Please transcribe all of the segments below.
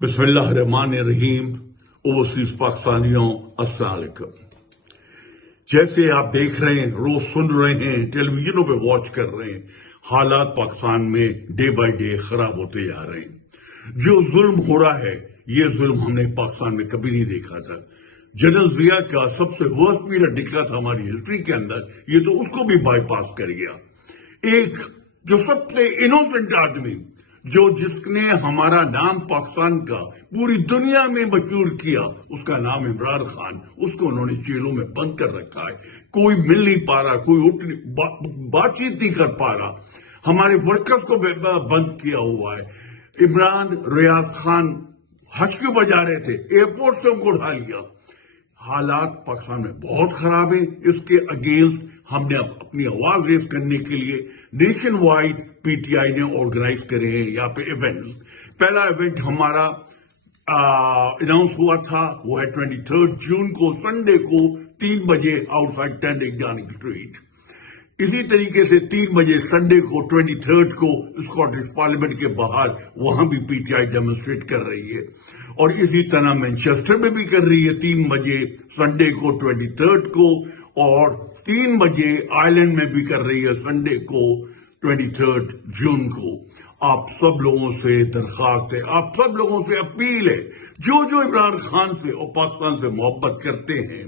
बिस्मिल्लाहिर्रहमानिर्रहीम। ओवरसीज पाकिस्तानियों, अस्सलाम वालेकुम। जैसे आप देख रहे हैं, रोज सुन रहे हैं, टेलीविजनों पे वॉच कर रहे हैं, हालात पाकिस्तान में डे बाय डे खराब होते जा रहे हैं। जो जुल्म हो रहा है, ये जुल्म हमने पाकिस्तान में कभी नहीं देखा था। जनरल जिया का सबसे वर्स्ट पीरियड निकला था हमारी हिस्ट्री के अंदर, ये तो उसको भी बाईपास कर गया। एक जो सबसे इनोसेंट आदमी, जिसने हमारा नाम पाकिस्तान का पूरी दुनिया में मशहूर किया, उसका नाम इमरान खान, उसको उन्होंने जेलों में बंद कर रखा है। कोई मिल नहीं पा रहा, कोई उठ बातचीत नहीं कर पा रहा, हमारे वर्कर्स को बंद किया हुआ है। इमरान रियाज खान हंस क्यों बजा रहे थे, एयरपोर्ट से उनको उठा लिया। हालात पाकिस्तान में बहुत खराब है। इसके अगेंस्ट हमने अपनी आवाज रेस करने के लिए नेशन वाइड पीटीआई ने ऑर्गेनाइज करे हैं यहाँ पे इवेंट्स। पहला इवेंट हमारा अनाउंस हुआ था, वो है 23 जून को, संडे को 3 बजे आउटसाइड 10 डाउनिंग स्ट्रीट। इसी तरीके से 3 बजे संडे को 23 को स्कॉटिश पार्लियामेंट के बाहर वहां भी पीटीआई डेमोन्स्ट्रेट कर रही है। और इसी तरह मैनचेस्टर में भी कर रही है 3 बजे संडे को 23 को, और 3 बजे आयरलैंड में भी कर रही है संडे को 23 जून को। आप सब लोगों से दरखास्त है, आप सब लोगों से अपील है, जो इमरान खान से और पाकिस्तान से मोहब्बत करते हैं,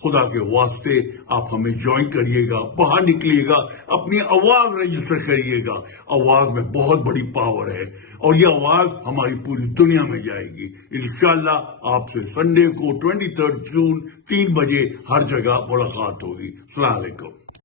खुदा के वास्ते आप हमें ज्वाइन करिएगा, बाहर निकलिएगा, अपनी आवाज रजिस्टर करिएगा। आवाज में बहुत बड़ी पावर है और ये आवाज हमारी पूरी दुनिया में जाएगी। इंशाल्लाह आपसे संडे को 23 जून 3 बजे हर जगह मुलाकात होगी। अस्सलाम वालेकुम।